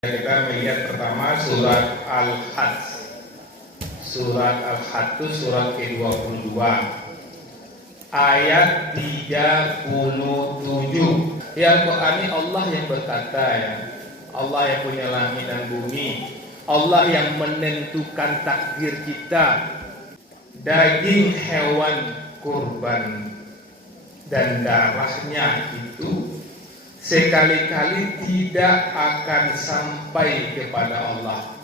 Kita melihat pertama surat Al-Hajj. Surat Al-Hajj itu surat ke-22 ayat 37. Ya, Al-Quran ini Allah yang berkata, ya, Allah yang punya langit dan bumi, Allah yang menentukan takdir kita. Daging hewan kurban dan darahnya itu sekali-kali tidak akan sampai kepada Allah.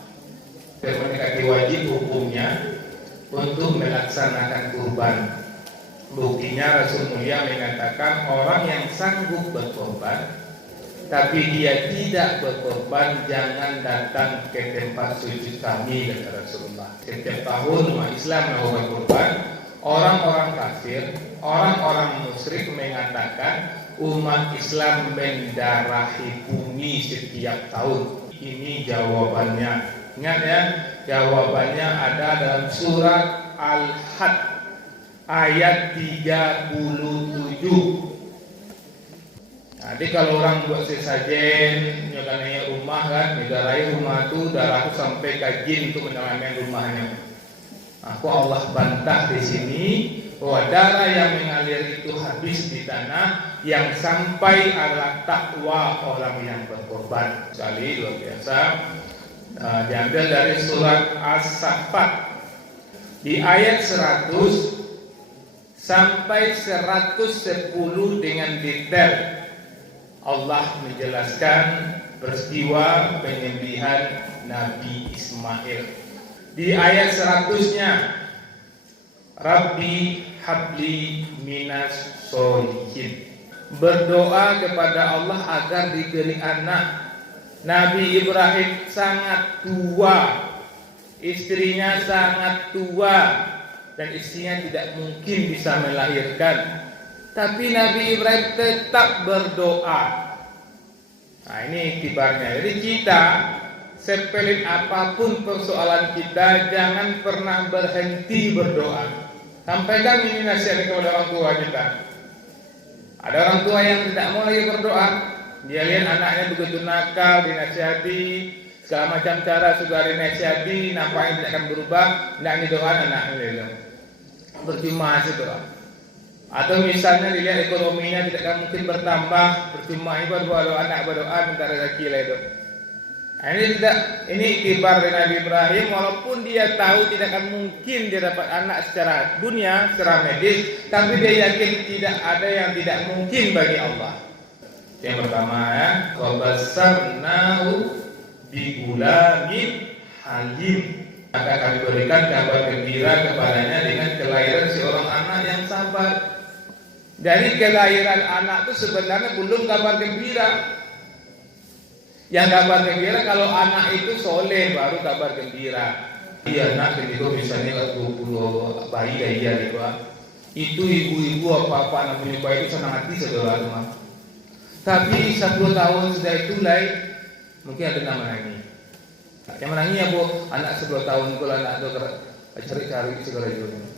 Mendekati wajib hukumnya untuk melaksanakan kurban. Buktinya Rasul Mulia mengatakan orang yang sanggup berkorban tapi dia tidak berkorban, jangan datang ke tempat sujud kami, kata Rasulullah. Setiap tahun umat Islam melakukan kurban, orang-orang kafir, orang-orang musyrik mengatakan umat Islam mendarahi bumi setiap tahun. Ini jawabannya. Ingat ya, jawabannya ada dalam surat Al-Hajj ayat 37. Jadi kalau orang buat sesajen, nyokannya rumah kan, didarahi rumah itu, darahku sampai ke jin untuk menyelamatkan rumahnya. Aku Allah bantah di sini bahwa darah yang mengalir itu habis di tanah, yang sampai adalah takwa orang yang berkorban. Sekali luar biasa. Diambil dari surat As-Saffat di ayat 100 sampai 110 dengan detail Allah menjelaskan peristiwa penyembelihan Nabi Ismail. Di ayat 100-nya, Rabbi habli minas sholihin, berdoa kepada Allah agar diberi anak. Nabi Ibrahim sangat tua, istrinya sangat tua, dan istrinya tidak mungkin bisa melahirkan. Tapi Nabi Ibrahim tetap berdoa. Nah, ini kibarnya. Jadi kita, sepelit apapun persoalan kita, jangan pernah berhenti berdoa. Sampaikan ini nasihat kepada orang tua kita. Ada orang tua yang tidak mau lagi berdoa. Dia lihat anaknya begitu nakal, dinasihati, segala macam cara sudah dinasihati, nampaknya tidak akan berubah. Tidak didoa anaknya, percuma sih doa. Atau misalnya dilihat ekonominya tidak akan mungkin bertambah, percuma berdoa anak berdoa minta rezeki lah itu. Nah, ini kibar dari Nabi Ibrahim, walaupun dia tahu tidak akan mungkin dia dapat anak secara dunia, secara medis, tapi dia yakin tidak ada yang tidak mungkin bagi Allah. Yang pertama ya, wabasarnahu bigulamin halim, maka kami berikan kabar gembira kepadanya dengan kelahiran seorang anak yang sabar. Dari kelahiran anak itu sebenarnya belum kabar gembira. Yang kabar gembira kalau anak itu soleh baru kabar gembira. Iya anak itu misalnya 20 bayi dia gitu. Itu ibu-ibu apa-apa namanya bayi itu senang hati saudara teman. Tapi 10 tahun sudah itu mungkin ada nama ini. Yang menangnya bu anak 10 tahun kalau anak itu cari-cari segala jualnya.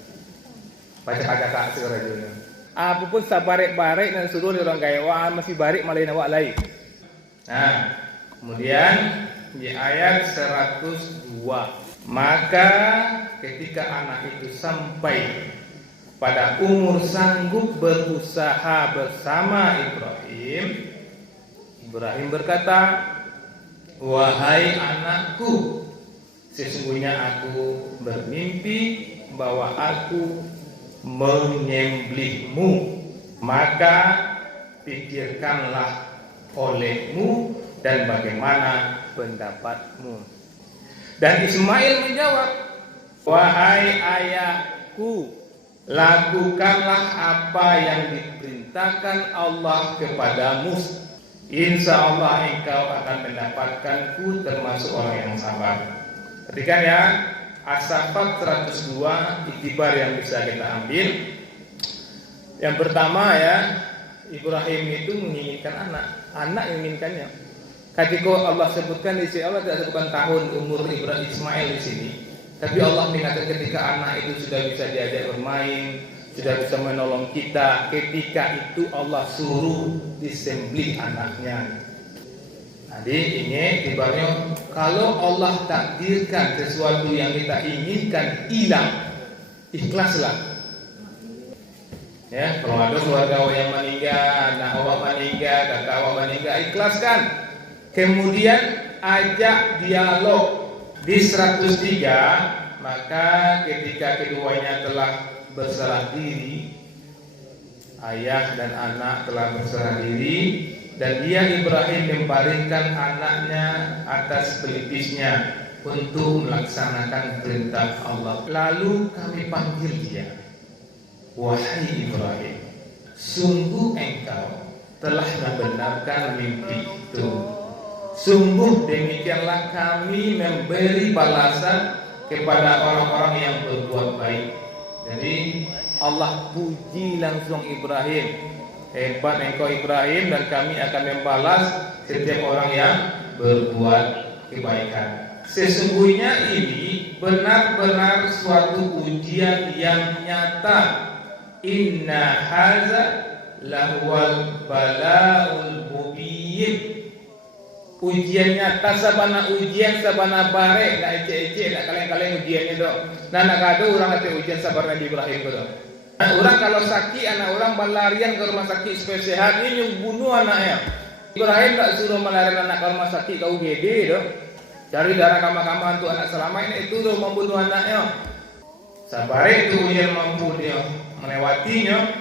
Baca-baca segala jualnya. Apapun sabarek-barek dan suruh orang gaya masih barik malain awak lain. Nah, kemudian di ayat 102, maka ketika anak itu sampai pada umur sanggup berusaha bersama Ibrahim, Ibrahim berkata, wahai anakku, sesungguhnya aku bermimpi bahwa aku menyembelihmu, maka pikirkanlah olehmu dan bagaimana pendapatmu. Dan Ismail menjawab, wahai ayahku, lakukanlah apa yang diperintahkan Allah kepadamu. Insya Allah engkau akan mendapatkanku termasuk orang yang sabar. Perhatikan ya, As-Saffat 102 iktibar yang bisa kita ambil. Yang pertama ya, Ibrahim itu menginginkan anak yang menginginkannya. Ketika Allah sebutkan di sini, Allah tidak sebutkan tahun umur Ibrahim Ismail di sini, tapi Allah mengatakan ketika anak itu sudah bisa diajak bermain, sudah bisa menolong kita, ketika itu Allah suruh disembelih anaknya. Nah, Jadi ini ibaratnya kalau Allah takdirkan sesuatu yang kita inginkan hilang, ikhlaslah. Ya, kalau ada keluarga yang meninggal, anak awak meninggal, kakak awak meninggal, ikhlaskan. Kemudian ajak dialog di 103, maka ketika keduanya telah berserah diri, ayah dan anak telah berserah diri, dan dia Ibrahim memparingkan anaknya atas pelipisnya untuk melaksanakan perintah Allah. Lalu kami panggil dia, wahai Ibrahim, sungguh engkau telah membenarkan mimpi itu. Sungguh demikianlah kami memberi balasan kepada orang-orang yang berbuat baik. Jadi Allah puji langsung Ibrahim. Hebat engkau Ibrahim, dan kami akan membalas setiap orang yang berbuat kebaikan. Sesungguhnya ini benar-benar suatu ujian yang nyata. Inna haza lahwal balaul mubin. Ujian nyata, sabana ujian, sabana bare, nak ecek-ecek, nak kaleng-kaleng ujiannya dok. Nah nak kado orang ada ujian sabar Nabi Ibrahim dok. Orang kalau sakit, anak orang berlarian ke rumah sakit supaya sehat, ini bunuh anaknya. Ibrahim tak suruh melarikan anak ke rumah sakit ke UGD dong. Cari darah kamar-kamar untuk anak selama ini, itu dong membunuh anaknya. Sabar itu yang mampu dia melewatinya.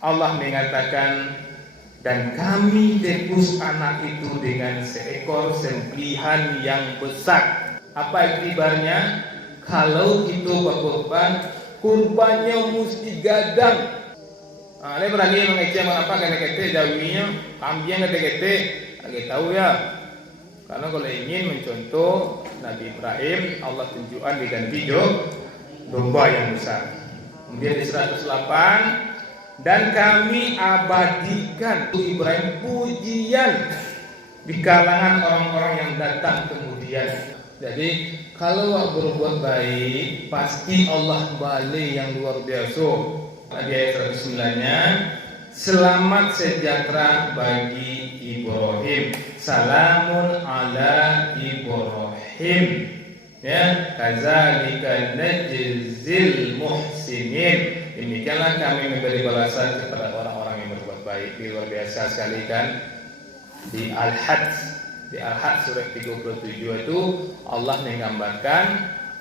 Allah mengatakan, dan kami tebus anak itu dengan seekor sembelihan yang besar. Apa iktibarnya? Kalau itu berkorban, kurbannya mesti gadang. Ini berani mengecek mengapa kete-kete jauhinya, kambing kete-kete, agak tahu ya. Karena kalau ingin mencontoh Nabi Ibrahim, Allah tunjukkan diganti domba yang besar. Kemudian di 108, dan kami abadikan untuk Ibrahim pujian di kalangan orang-orang yang datang kemudian. Jadi kalau berbuat baik, pasti Allah balik yang luar biasa. Di ayat 109-nya, selamat sejahtera bagi Ibrahim, salamun ala Ibrahim. Ya, kadzalika najzil muhsinin. Demikianlah kami memberi balasan kepada orang-orang yang berbuat baik. Luar biasa sekali kan. Di Al-Hajj surat 37 itu Allah menggambarkan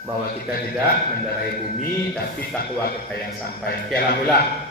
bahwa kita tidak mendarai bumi, tapi takwa kita yang sampai. Alhamdulillah.